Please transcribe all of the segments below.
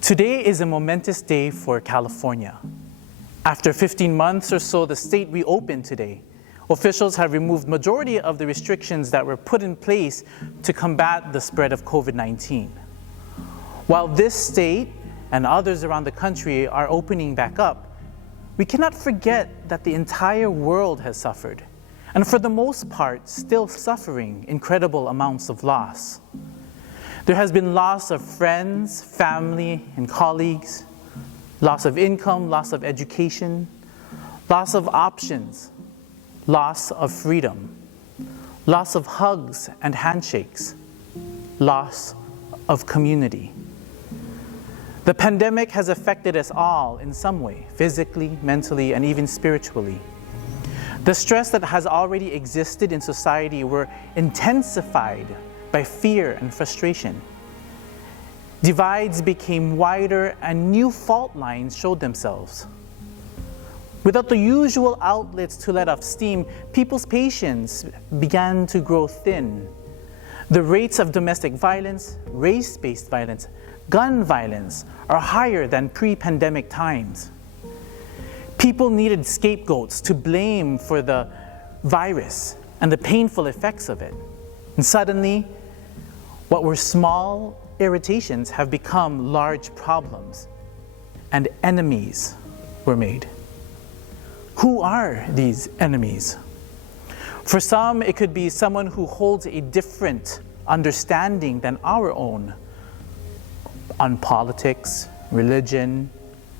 Today is a momentous day for California. After 15 months or so, the state reopened today. Officials have removed majority of the restrictions that were put in place to combat the spread of COVID-19. While this state and others around the country are opening back up, we cannot forget that the entire world has suffered, and for the most part, still suffering incredible amounts of loss. There has been loss of friends, family, and colleagues, loss of income, loss of education, loss of options, loss of freedom, loss of hugs and handshakes, loss of community. The pandemic has affected us all in some way, physically, mentally, and even spiritually. The stress that has already existed in society were intensified by fear and frustration. Divides became wider and new fault lines showed themselves. Without the usual outlets to let off steam, people's patience began to grow thin. The rates of domestic violence, race-based violence, gun violence are higher than pre-pandemic times. People needed scapegoats to blame for the virus and the painful effects of it. And suddenly, what were small irritations have become large problems, and enemies were made. Who are these enemies? For some, it could be someone who holds a different understanding than our own on politics, religion,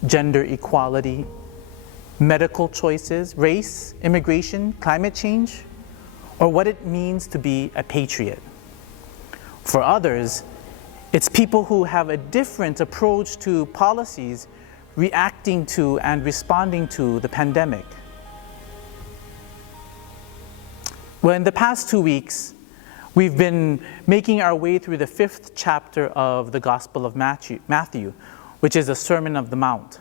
gender equality, medical choices, race, immigration, climate change, or what it means to be a patriot. For others, it's people who have a different approach to policies reacting to and responding to the pandemic. Well, in the past 2 weeks, we've been making our way through the 5th chapter of the Gospel of Matthew, which is the Sermon of the Mount.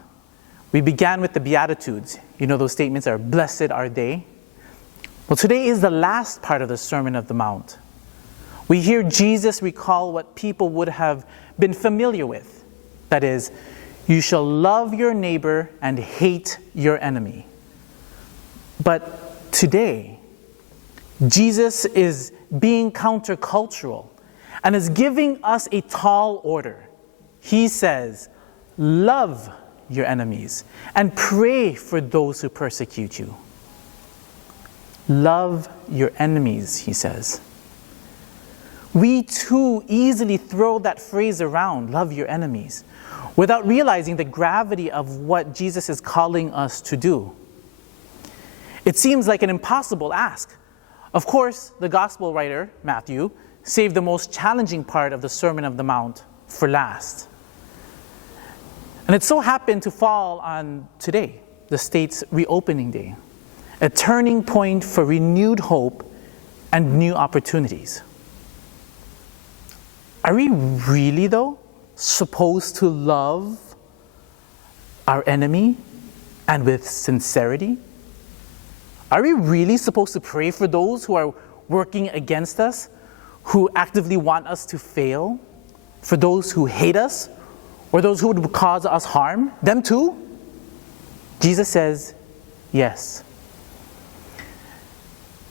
We began with the Beatitudes. You know those statements are, "Blessed are they." Well, today is the last part of the Sermon of the Mount. We hear Jesus recall what people would have been familiar with. That is, you shall love your neighbor and hate your enemy. But today, Jesus is being countercultural and is giving us a tall order. He says, love your enemies and pray for those who persecute you. Love your enemies, he says. We too easily throw that phrase around, love your enemies, without realizing the gravity of what Jesus is calling us to do. It seems like an impossible ask. Of course, the gospel writer, Matthew, saved the most challenging part of the Sermon of the Mount for last. And it so happened to fall on today, the state's reopening day, a turning point for renewed hope and new opportunities. Are we really, though, supposed to love our enemy and with sincerity? Are we really supposed to pray for those who are working against us, who actively want us to fail? For those who hate us, or those who would cause us harm? Them too? Jesus says, yes.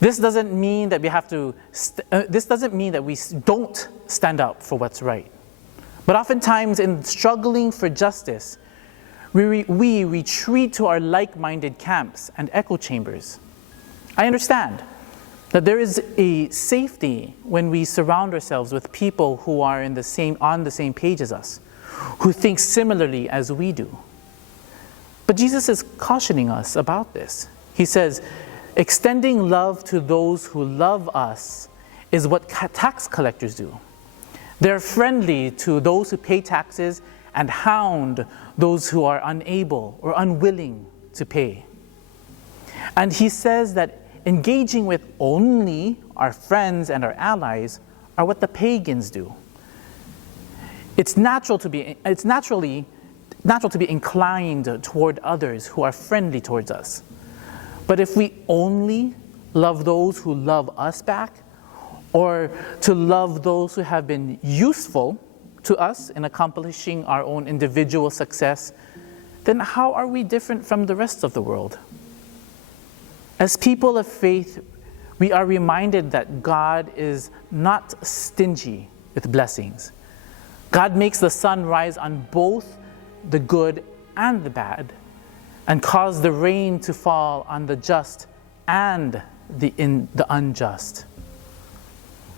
This doesn't mean that we have to. This doesn't mean that we don't stand up for what's right. But oftentimes, in struggling for justice, we retreat to our like-minded camps and echo chambers. I understand that there is a safety when we surround ourselves with people who are on the same page as us, who think similarly as we do. But Jesus is cautioning us about this. He says, extending love to those who love us is what tax collectors do. They're friendly to those who pay taxes and hound those who are unable or unwilling to pay. And he says that engaging with only our friends and our allies are what the pagans do. It's natural to be inclined toward others who are friendly towards us. But if we only love those who love us back, or to love those who have been useful to us in accomplishing our own individual success, then how are we different from the rest of the world? As people of faith, we are reminded that God is not stingy with blessings. God makes the sun rise on both the good and the bad, and cause the rain to fall on the just and the unjust.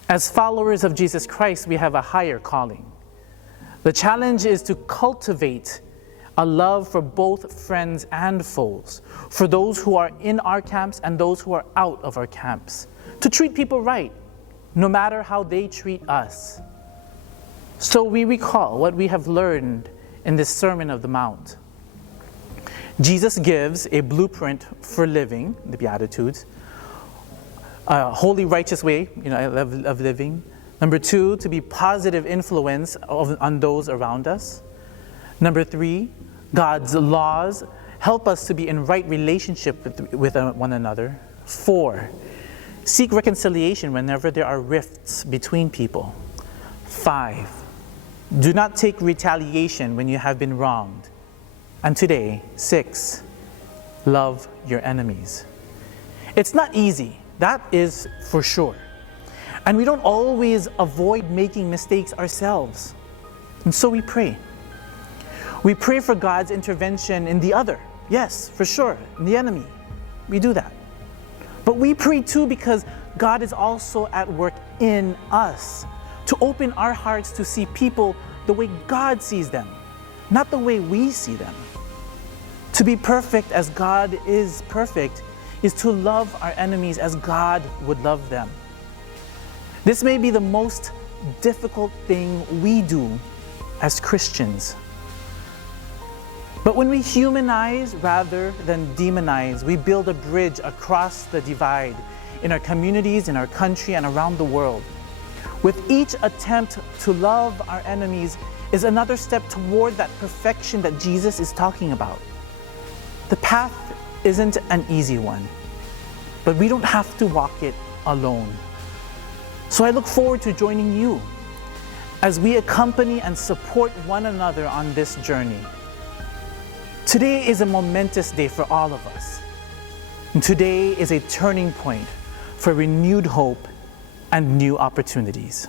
As followers of Jesus Christ, we have a higher calling. The challenge is to cultivate a love for both friends and foes, for those who are in our camps and those who are out of our camps, to treat people right, no matter how they treat us. So we recall what we have learned in this Sermon of the Mount. Jesus gives a blueprint for living, the Beatitudes, a holy, righteous way of living. Number 2, to be positive influence on those around us. Number 3, God's laws help us to be in right relationship with one another. 4, seek reconciliation whenever there are rifts between people. 5, do not take retaliation when you have been wronged. And today, 6, love your enemies. It's not easy, that is for sure. And we don't always avoid making mistakes ourselves. And so we pray. We pray for God's intervention in the other. Yes, for sure, in the enemy. We do that. But we pray too because God is also at work in us to open our hearts to see people the way God sees them, not the way we see them. To be perfect as God is perfect is to love our enemies as God would love them. This may be the most difficult thing we do as Christians. But when we humanize rather than demonize, we build a bridge across the divide in our communities, in our country, and around the world. With each attempt to love our enemies is another step toward that perfection that Jesus is talking about. The path isn't an easy one, but we don't have to walk it alone. So I look forward to joining you as we accompany and support one another on this journey. Today is a momentous day for all of us. And today is a turning point for renewed hope and new opportunities.